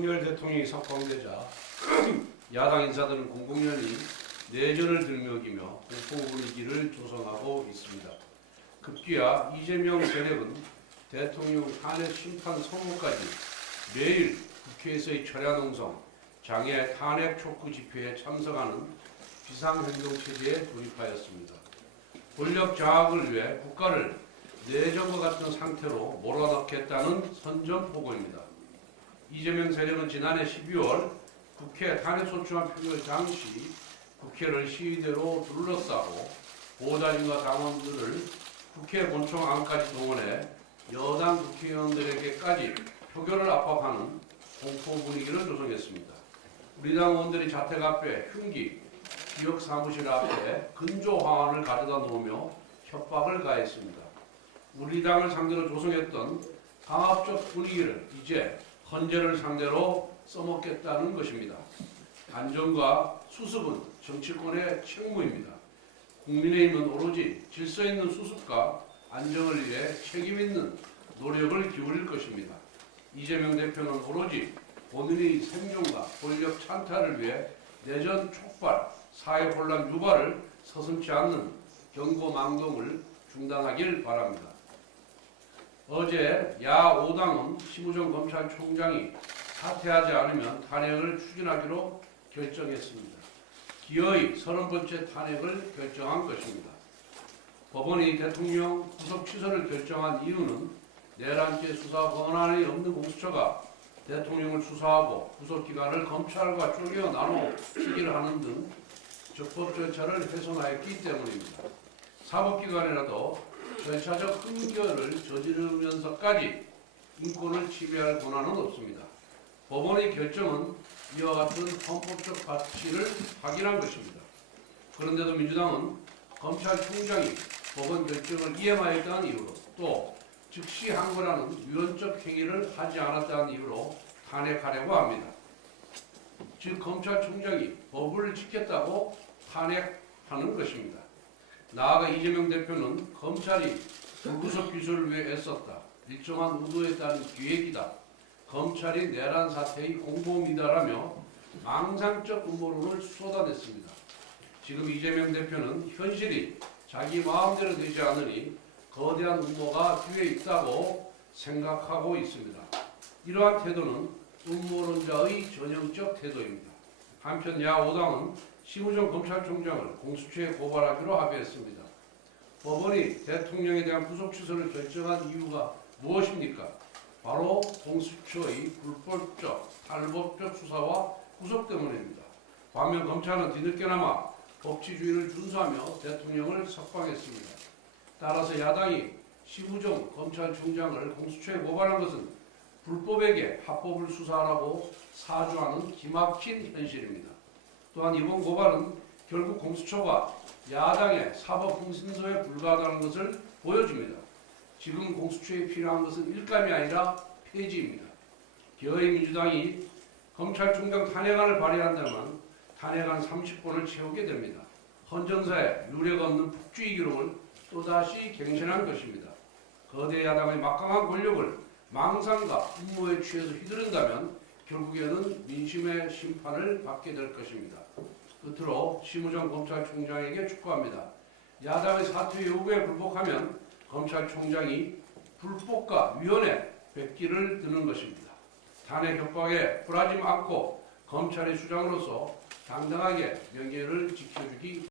윤석열 대통령이 석방되자 야당 인사들은 공공연히 내전을 들먹이며 공포 분위기를 조성하고 있습니다. 급기야 이재명 세력은 대통령 탄핵 심판 선고까지 매일 국회에서의 철야농성, 장애 탄핵 촉구 집회에 참석하는 비상행동체제에 돌입하였습니다. 권력 장악을 위해 국가를 내전과 같은 상태로 몰아넣겠다는 선전포고입니다. 이재명 세력은 지난해 12월 국회 탄핵소추안 표결 당시 국회를 시위대로 둘러싸고 보좌진과 당원들을 국회 본청 안까지 동원해 여당 국회의원들에게까지 표결을 압박하는 공포 분위기를 조성했습니다. 우리 당 의원들이 자택 앞에 흉기, 지역 사무실 앞에 근조 화환을 가져다 놓으며 협박을 가했습니다. 우리 당을 상대로 조성했던 강압적 분위기를 이제 헌재를 상대로 써먹겠다는 것입니다. 안정과 수습은 정치권의 책무입니다. 국민의힘은 오로지 질서 있는 수습과 안정을 위해 책임 있는 노력을 기울일 것입니다. 이재명 대표는 오로지 본인의 생존과 권력 찬탈을 위해 내전 촉발, 사회 혼란 유발을 서슴지 않는 경고망동을 중단하길 바랍니다. 어제 야 5당은 심우정 검찰총장이 사퇴하지 않으면 탄핵을 추진하기로 결정했습니다. 기어이 30번째 탄핵을 결정한 것입니다. 법원이 대통령 구속 취소를 결정한 이유는 내란죄 수사 권한이 없는 공수처가 대통령을 수사하고 구속기관을 검찰과 쪼개어 나눠 시기를 하는 등 적법 절차를 훼손하였기 때문입니다. 사법기관이라도 절차적 흠결을 저지르면서까지 인권을 침해할 권한은 없습니다. 법원의 결정은 이와 같은 헌법적 가치를 확인한 것입니다. 그런데도 민주당은 검찰총장이 법원 결정을 이행하였다는 이유로 또 즉시 항고라는 위헌적 행위를 하지 않았다는 이유로 탄핵하려고 합니다. 즉 검찰총장이 법을 지켰다고 탄핵하는 것입니다. 나아가 이재명 대표는 검찰이 불구속 기소를 위해 애썼다. 일정한 의도에 따른 기획이다. 검찰이 내란 사태의 공범이다라며 망상적 음모론을 쏟아냈습니다. 지금 이재명 대표는 현실이 자기 마음대로 되지 않으니 거대한 음모가 뒤에 있다고 생각하고 있습니다. 이러한 태도는 음모론자의 전형적 태도입니다. 한편 야 5당은 심우정 검찰총장을 공수처에 고발하기로 합의했습니다. 법원이 대통령에 대한 구속 취소를 결정한 이유가 무엇입니까? 바로 공수처의 불법적, 탈법적 수사와 구속 때문입니다. 반면 검찰은 뒤늦게나마 법치주의를 준수하며 대통령을 석방했습니다. 따라서 야당이 심우정 검찰총장을 공수처에 고발한 것은 불법에게 합법을 수사하라고 사주하는 기막힌 현실입니다. 또한 이번 고발은 결국 공수처가 야당의 사법 흥신소에 불과하다는 것을 보여줍니다. 지금 공수처에 필요한 것은 일감이 아니라 폐지입니다. 기어이 민주당이 검찰총장 탄핵안을 발의한다면 탄핵안 30번을 채우게 됩니다. 헌정사에 유례가 없는 폭주의 기록을 또다시 갱신한 것입니다. 거대 야당의 막강한 권력을 망상과 음모에 취해서 휘두른다면 결국에는 민심의 심판을 받게 될 것입니다. 끝으로 심우정 검찰총장에게 촉구합니다. 야당의 사퇴 요구에 불복하면 검찰총장이 불법과 위헌에 백기를 드는 것입니다. 탄핵 협박에 굴하지 않고 검찰의 수장으로서 당당하게 명예를 지켜주기